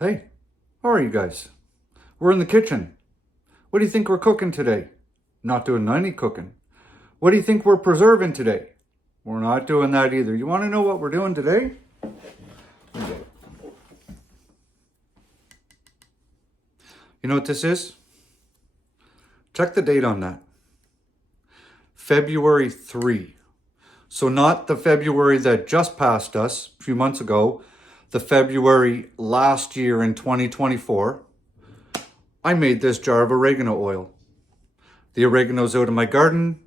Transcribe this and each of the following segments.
Hey, how are you guys? We're in the kitchen. What do you think we're cooking today? Not doing any cooking. What do you think we're preserving today? We're not doing that either. You want to know what we're doing today? You know what this is? Check the date on that. February 3. So not the February that just passed us a few months ago, the February last year in 2024. I made this jar of oregano oil. The oregano's out of my garden.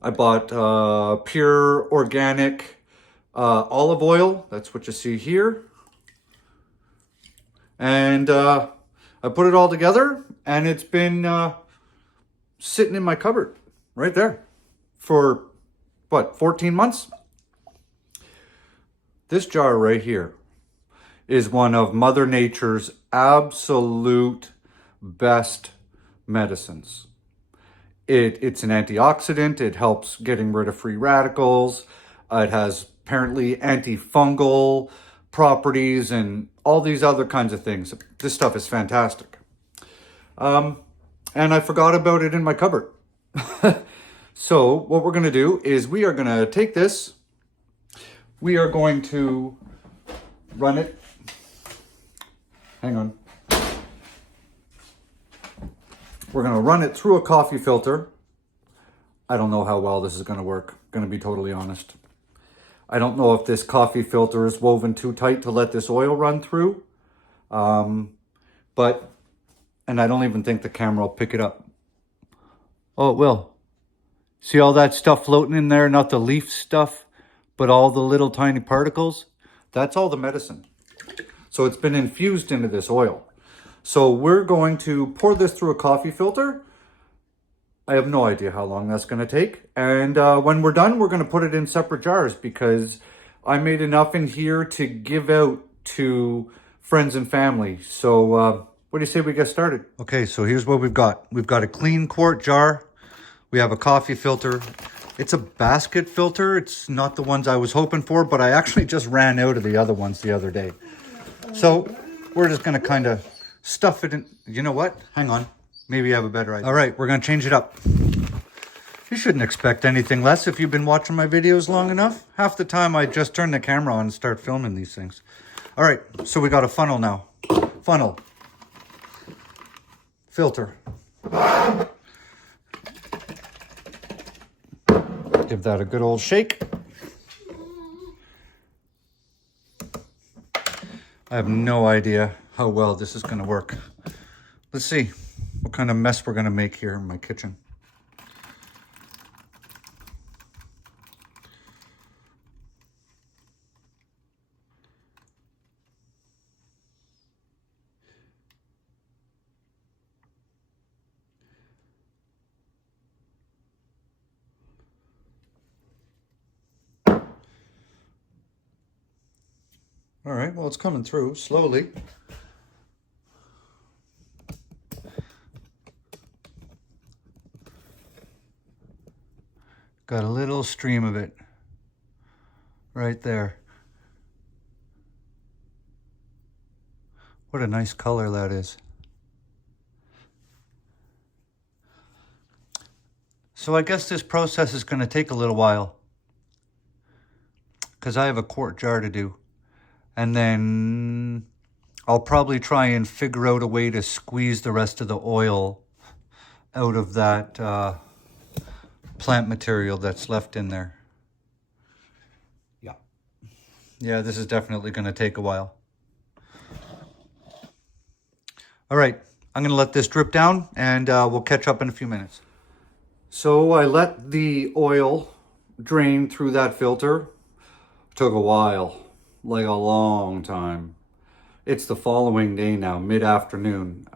I bought pure organic olive oil. That's what you see here. And I put it all together, and it's been sitting in my cupboard right there for, what, 14 months? This jar right here is one of Mother Nature's absolute best medicines. It's an antioxidant. It helps getting rid of free radicals. It has apparently antifungal properties and all these other kinds of things. This stuff is fantastic. And I forgot about it in my cupboard. So what we're going to do is we are going to take this. We are going to run it. Hang on. We're going to run it through a coffee filter. I don't know how well this is going to work, going to be totally honest. I don't know if this coffee filter is woven too tight to let this oil run through. And I don't even think the camera will pick it up. Oh, it will. See all that stuff floating in there? Not the leaf stuff, but all the little tiny particles. That's all the medicine. So it's been infused into this oil. So we're going to pour this through a coffee filter. I have no idea how long that's going to take. And when we're done, we're going to put it in separate jars because I made enough in here to give out to friends and family. So what do you say we get started? Okay, so here's what we've got. We've got a clean quart jar. We have a coffee filter. It's a basket filter. It's not the ones I was hoping for, but I actually just ran out of the other ones the other day. So we're just going to kind of stuff it in. You know what? Hang on. Maybe you have a better idea. All right, we're going to change it up. You shouldn't expect anything less if you've been watching my videos long enough. Half the time I just turn the camera on and start filming these things. All right, so we got a funnel now. Funnel. Filter. Give that a good old shake. I have no idea how well this is going to work. Let's see what kind of mess we're going to make here in my kitchen. All right, well, it's coming through slowly. Got a little stream of it right there. What a nice color that is. So I guess this process is going to take a little while because I have a quart jar to do. And then I'll probably try and figure out a way to squeeze the rest of the oil out of that plant material that's left in there. Yeah, this is definitely going to take a while. All right, I'm going to let this drip down and we'll catch up in a few minutes. So I let the oil drain through that filter. Took a while. Like a long time. It's the following day now, mid-afternoon.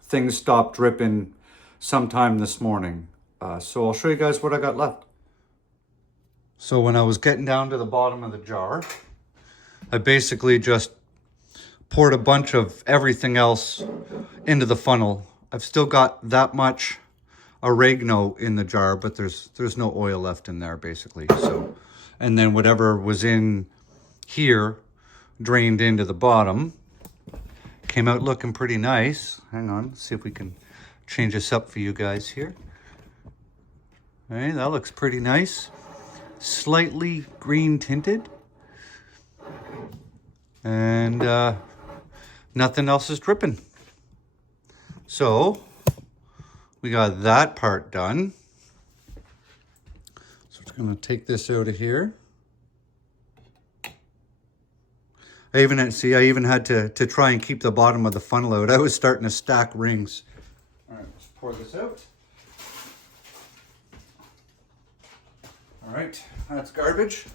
Things stopped dripping sometime this morning. So I'll show you guys what I got left. So when I was getting down to the bottom of the jar, I basically just poured a bunch of everything else into the funnel. I've still got that much oregano in the jar, but there's no oil left in there basically. So, and then whatever was in here drained into the bottom. Came out looking pretty nice. Hang on, see if we can change this up for you guys here. Hey, that looks pretty nice. Slightly green tinted. And nothing else is dripping. So we got that part done. So it's gonna take this out of here. I even had to try and keep the bottom of the funnel out. I was starting to stack rings. All right, let's pour this out. All right, that's garbage.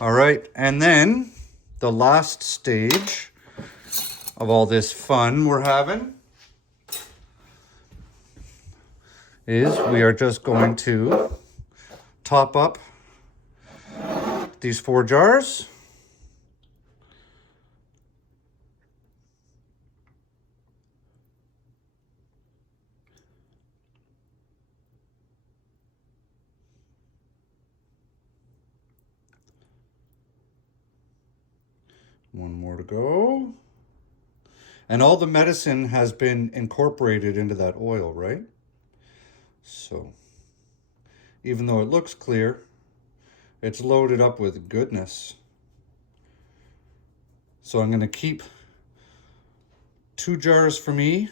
All right, and then the last stage of all this fun we're having is we are just going to top up these 4 jars. One more to go. And all the medicine has been incorporated into that oil, right? So, even though it looks clear, it's loaded up with goodness. So I'm gonna keep 2 jars for me.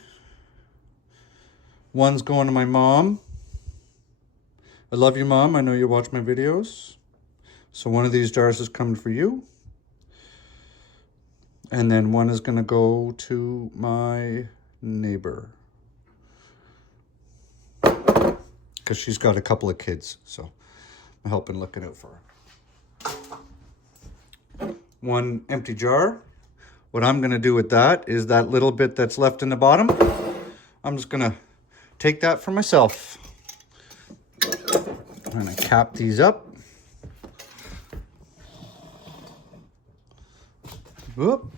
One's going to my mom. I love you, Mom. I know you watch my videos. So one of these jars is coming for you. And then one is going to go to my neighbor. Because she's got a couple of kids, so I'm helping looking out for her. One empty jar. What I'm going to do with that is that little bit that's left in the bottom. I'm just going to take that for myself. I'm going to cap these up. Whoop.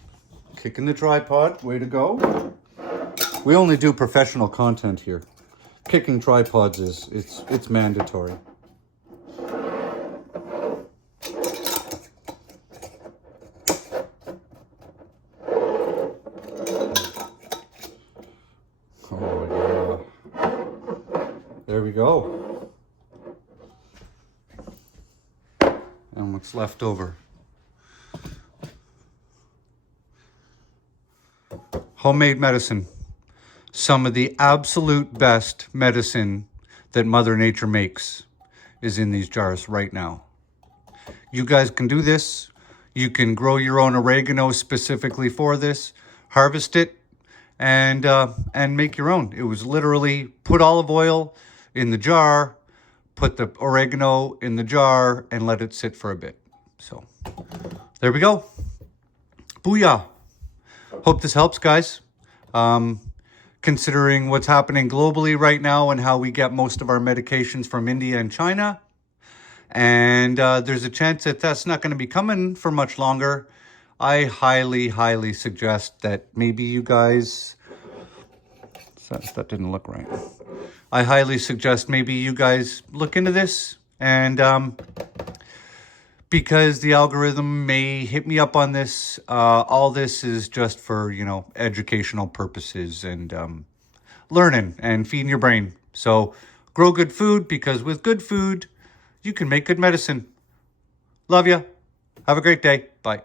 Kicking the tripod, way to go. We only do professional content here. Kicking tripods it's mandatory. Oh yeah. There we go. And what's left over? Homemade medicine. Some of the absolute best medicine that Mother Nature makes is in these jars right now. You guys can do this. You can grow your own oregano specifically for this, harvest it, and make your own. It was literally put olive oil in the jar, put the oregano in the jar, and let it sit for a bit. So there we go. Booyah. Hope this helps, guys. Considering what's happening globally right now and how we get most of our medications from India and China. And there's a chance that that's not going to be coming for much longer. I highly, highly suggest that maybe you guys... That didn't look right. I highly suggest maybe you guys look into this and... because the algorithm may hit me up on this. All this is just for, educational purposes and learning and feeding your brain. So grow good food, because with good food, you can make good medicine. Love ya. Have a great day. Bye.